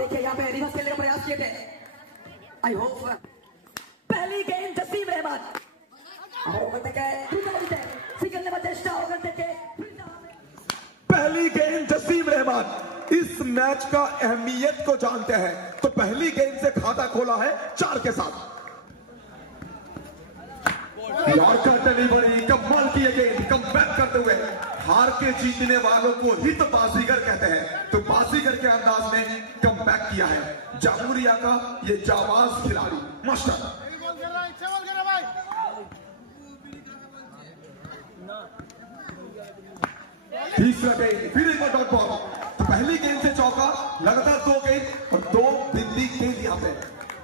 देखिए यहाँ पे रिवर्स खेलने का प्रयास किए थे। आई होप पहली गेंद जसीम रहमान पहली गेंद जसीम रहमान इस मैच का अहमियत को जानते हैं तो पहली गेंद से खाता खोला है 4 के साथ। यॉर्कर डिलीवरी कमाल की गेंद कम बैक करते हुए हार के जीतने वालों को ही तो बाजीगर कहते हैं, तो बाजीगर के अंदाज में कम बैक किया है जामुरिया का ये जाबाज खिलाड़ी मास्टर। तीसरा गेंद फिर एक बार डॉट बॉल, तो पहली गेंद से चौका, लगातार 2 गेंद और 2 बिंदी गेंद यहाँ पे।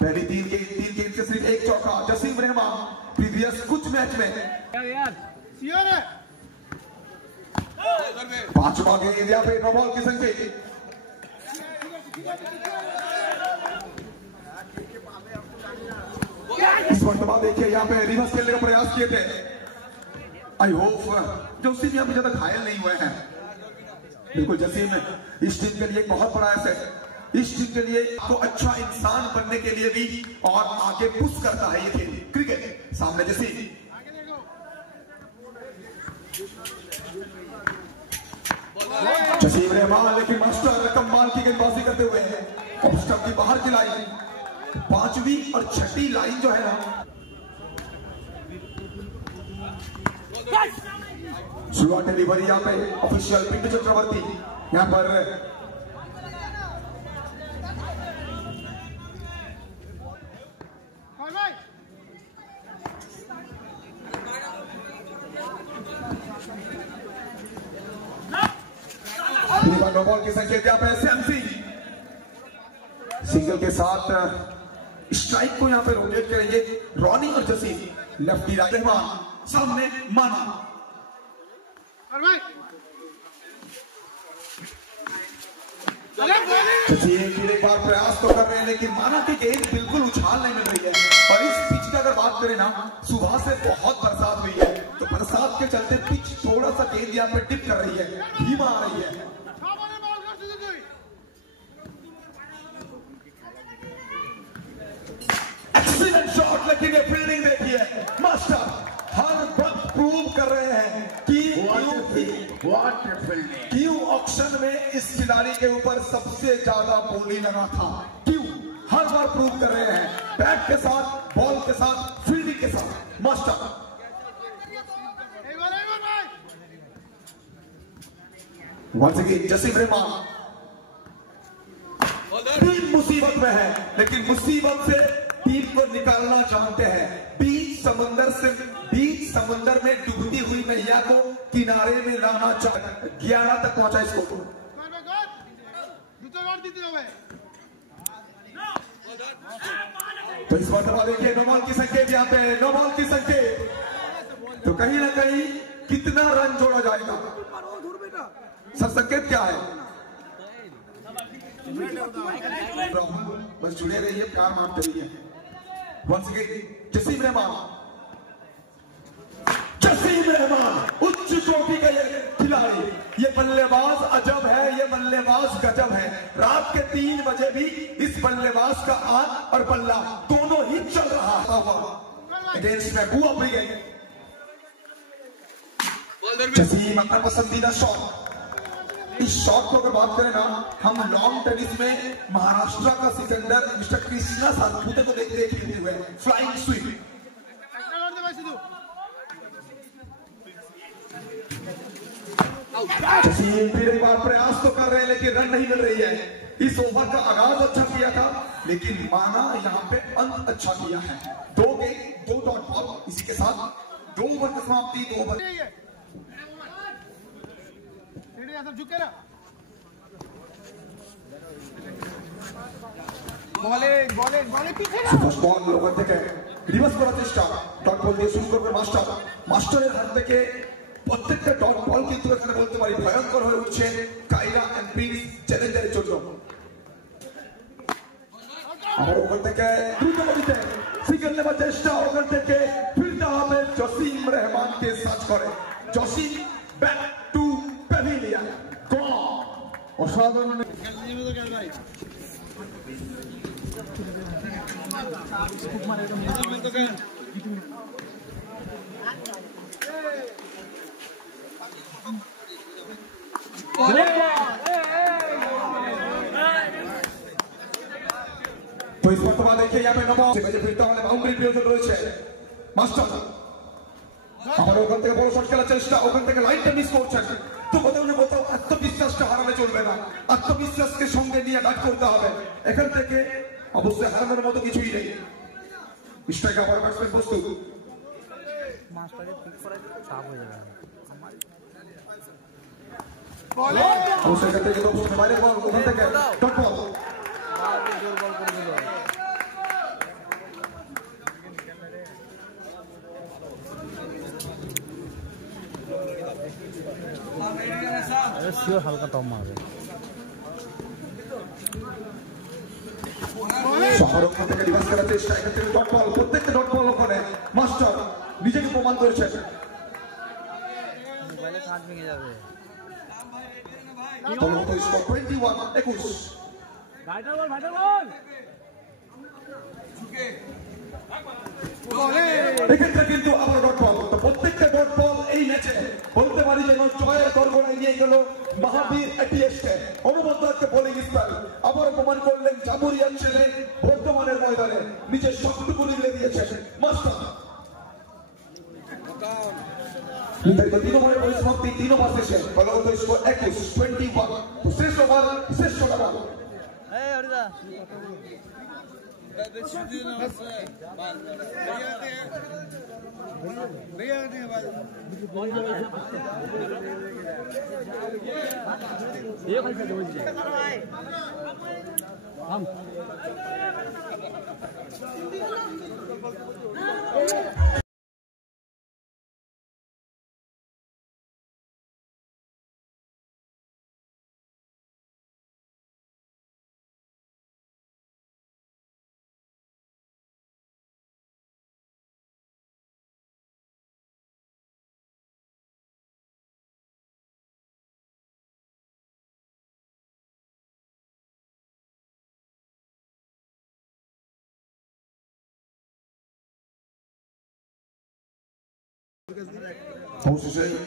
पहली 3 गेंद से सिर्फ 1 चौका जसीम रहमान प्रीवियस कुछ मैच में। 5वां गेंद यहाँ पे नो बॉल की संकेत। इस मरतबा देखिए यहाँ पे रिवर्स खेलने का प्रयास किए थे। आई होप जसीम यहाँ पे ज्यादा घायल नहीं हुए हैं। बिल्कुल जसीम इस टीम के लिए बहुत बड़ा एसेट, इस टीम के लिए आपको अच्छा इंसान बनने के लिए भी और आगे पुश करता है ये खेल क्रिकेट। सामने जसीम रहमान लेकिन मास्टर कमाल की गेंदबाजी करते हुए ऑफ स्टंप की बाहर की लाइन, 5वीं और 6ठी लाइन जो है ना शुरुआत डिलीवरी यहाँ पे ऑफिशियल पिंटू चक्रवर्ती यहाँ पर नो बॉल की संकेत यहाँ पे एसएमसी सिंगल के साथ स्ट्राइक को यहाँ पे रोटेट करेंगे रॉनी और जसीम। लेफ्टी रहमान सामने माना जसीम एक बार प्रयास तो कर रहे हैं लेकिन माना की गेंद बिल्कुल उछाल नहीं मिल रही है। और इस पिच की अगर बात करें ना सुबह से बहुत बरसात हुई है तो बरसात के चलते पिच थोड़ा सा गेंद यहाँ पे टिप कर रही है, धीमा आ रही है। एक्सीलेंट शॉट लेकिन ये फील्डिंग देखिए मास्टर हर वक्त प्रूव कर रहे हैं कि क्यों ऑक्शन में इस खिलाड़ी के ऊपर सबसे ज्यादा बोली लगा था, क्यों हर बार प्रूव कर रहे हैं बैट के साथ बॉल के साथ फील्डिंग के साथ master. Once again Jasim Rahman team मुसीबत में है लेकिन मुसीबत से टीम को निकालना चाहते हैं। बीच समंदर में डूबती हुई नैया को किनारे में लाना चाहते, 11 तक पहुंचा इसको। तो इस मरतबा देखिए नो बॉल की संकेत यहाँ पे, नो बॉल की संकेत। तो कहीं ना कहीं कितना रन जोड़ा जाएगा सर, संकेत क्या है? बस जुड़े रहिए, प्यार मानते रहिए। वंस अगेन जसीम रहमान उच्च कोटि का ये खिलाड़ी, ये बल्लेबाज अजब है, ये बल्लेबाज गजब है। रात के 3 बजे भी इस बल्लेबाज का आंख और बल्ला दोनों ही चल रहा था। अगेंस्ट में बुआ भी गई। जसीम अपना पसंदीदा शॉट, इस शॉट को अगर बात करें ना हम लॉन्ग टेनिस में महाराष्ट्र का सिकंदर मिस्टर कृष्णा सातपुते को देखते खेलते हुए फ्लाइंग स्वीप। जसीम फिर एक बार प्रयास तो कर रहे हैं लेकिन रन नहीं मिल रही है। इस ओवर का आगाज अच्छा किया था लेकिन माना यहाँ पे अंत अच्छा किया है। 2 गेंद 2 डॉट बॉल, इसी के साथ 2 ओवर की समाप्ति। 2 ओवर रिवर्स করার চেষ্টা ডট বল দিয়ে শুরু করবে মাস্টারের হাত থেকে প্রত্যেকটা ডট বল কিন্তু এখানে বলতে পারি ভয়ঙ্কর হয়ে উঠছে কাইরা এন্ড প্রিন্স চ্যালেঞ্জারের জন্য। আবার ওখান থেকে দ্রুত গতিতে সিঙ্গেল নেবার চেষ্টা, ওখান থেকে ফিল্ডার হবে জসিম রহমানকে সার্চ করে জসিম ব্যাক টু প্যাভিলিয়ন। অসাধারণ तो इस पर देखिए यहाँ पे नमो से फिरते वाले बाउंड्री प्रयोजन রয়েছে মাস্টার আবার ওখান থেকে বড় শট খেলার চেষ্টা ওখান থেকে লাইনটা মিস করছেন তো কোথাও না কোথাও আত্মবিশ্বাসটা হারালে চলবে না আত্মবিশ্বাসকে সঙ্গে নিয়ে ডাক করতে হবে এখান থেকে অবশ্যই হারানোর মতো কিছুই নেই স্ট্রাইকার আবার ব্যাটসম্যান প্রস্তুত মাস্টারের পিক করা চাপ হয়ে যাবে অবশ্যই এখান থেকে বাইরে বল ওখান থেকে ডট বল জোর বল করে দিল শিওর হালকা টপ মারবে শহর থেকে রিভার্স করার চেষ্টা এখান থেকে ডট বল প্রত্যেকটা ডট বল ওখানে মাস্টার নিজেকে প্রমাণ করেছেন মোবাইলে কাজ ভেঙে যাবে তলবত স্কোর 21-21 ভাইটাল বল এক্ষেত্রে কিন্তু আবার ডট বল তো প্রত্যেকটা ডট বল এই ম্যাচে বলতে পারি যেন জয়ের গর্বনায় নিয়ে গেল মহাবীর এটিএসকে অনুবন্ধ একটা বোলিং স্টাইল আবার প্রমাণ করলেন জামুরিয়ার ছেলে বর্তমানের ময়দানে নিজের সবটুকু নিয়ে দিয়েছেন মাস্টার তিন ওভারের পরিসমাপ্তি 3 ওভার শেষে তলবত স্কোর 21-21 তো শেষ ওভার শেষ ওভার এই অরিদা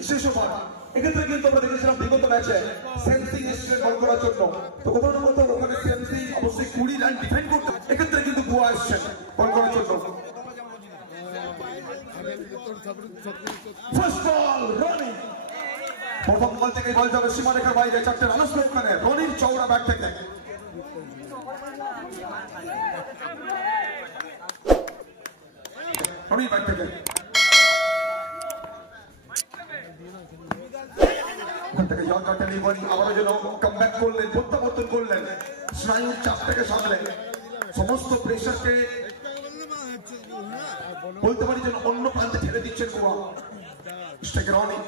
শেষ ওভার এক্ষেত্রে কিন্তু আমরা দেখেছিলাম বিগত ম্যাচে সেন্সিং এসেছিলেন বল করার জন্য তো কোথাও না কোথাও ওখানে সেন্সিং অবশ্যই 20 রান ডিফেন্ড করতে এক্ষেত্রে কিন্তু বুয়া এসেছেন বল করার জন্য ফার্স্ট বল রানিং প্রথম বল থেকে বল যাবে সীমারেখার বাইরে চারটে রান আসবে ওখানে রনির চওড়া ব্যাট থেকে রনির ব্যাট থেকে আবারও যেন কামব্যাক করলেন প্রত্যাবর্তন করলেন স্নায়ুর চাপটাকে সামলেন সমস্ত প্রেশারকে বলতে পারি যেন অন্য প্রান্তে ঠেলে দিচ্ছেন গোয়া স্ট্রাইকার রনি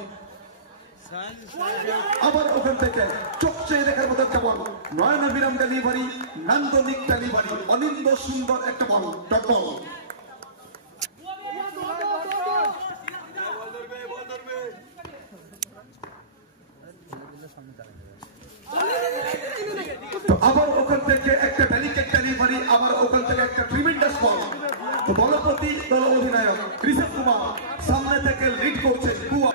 আবার ওখান থেকে চোখ চেয়ে দেখার মতো একটা বল নয়নাভিরাম ডেলিভারি নান্দনিক ডেলিভারি অনিন্দ সুন্দর একটা বল ডট বল তো আবার ওখান থেকে একটা ডেলিকেট ডেলিভারি আবার ওখান থেকে একটা ট্রিমেন্ডাস বল তো দলপতি দল অধিনায়ক ঋষভ কুমার সামনে থেকে লিড করছেন বুয়া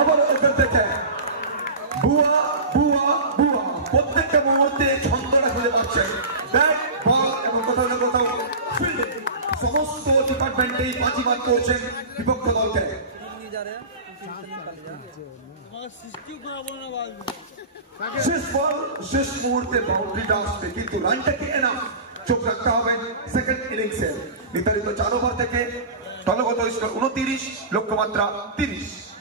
আবার ওখান থেকে বুয়া বুয়া বুয়া প্রত্যেকটা মুহূর্তে ছন্দটা খুঁজে পাচ্ছেন ব্যাট বল এবং কোথাও না কোথাও ফিল্ডিং সমস্ত ডিপার্টমেন্টেই বাজিমাত করছেন বিপক্ষ দলকে শেষ বল শেষ মুহূর্তে বাউন্ডারিটা আসবে কিন্তু রানটাকে এনাফ চোখ রাখতে হবে সেকেন্ড ইনিংসে নির্ধারিত 4 ওভার থেকে দলগত স্কোর 29 লক্ষ্যমাত্রা 30